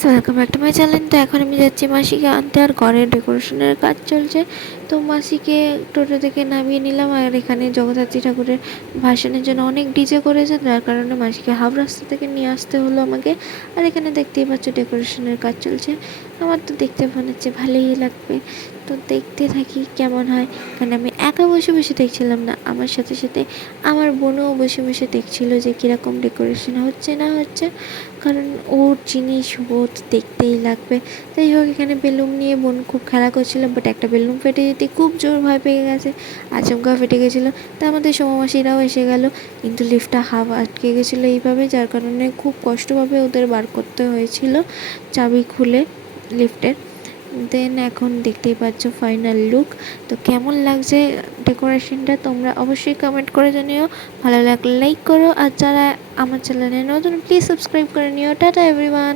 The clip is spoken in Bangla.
Guys, welcome back to my channel. তো এখন আমি যাচ্ছি মাসিকে আনতে, আর ঘরের ডেকোরেশনের কাজ চলছে। তো মাসিকে টোটো থেকে নামিয়ে নিলাম, আর এখানে জগদ্ধাত্রী ঠাকুরের ভাসানের জন্য অনেক ডিজে করেছে, যার কারণে মাসিকে হাফ রাস্তা থেকে নিয়ে আসতে হলো আমাকে। আর এখানে দেখতেই পাচ্ছ ডেকোরেশনের কাজ চলছে। আমার তো দেখতে মনে হচ্ছে ভালোই লাগবে, তো দেখতে থাকি কেমন হয়। কারণ আমি একা বসে বসে দেখছিলাম না, আমার সাথে সাথে আমার বোনও বসে বসে দেখছিল যে কীরকম ডেকোরেশন হচ্ছে না হচ্ছে। কারণ ওর জিনিস ও তো দেখতেই লাগবে। যাই হোক, এখানে বেলুন নিয়ে বোন খুব খেলা করছিল, বাট একটা বেলুন ফেটে যেতে খুব জোর ভয় পেয়ে গেছে, আচমকা ফেটে গেছিলো। তা আমাদের সমমাসীরাও এসে গেল, কিন্তু লিফটটা হাওয়া আটকে গেছিলো এইভাবে, যার কারণে খুব কষ্টভাবে ওদের বার করতে হয়েছিল চাবি খুলে লিফটের। দেন এখন দেখতেই পাচ্ছ ফাইনাল লুক। তো কেমন লাগছে ডেকোরেশনটা তোমরা অবশ্যই কমেন্ট করে জানিও। ভালো লাগলে লাইক করো, আর যারা আমার চ্যানেলে নতুন প্লিজ সাবস্ক্রাইব করে নিও। Tata everyone.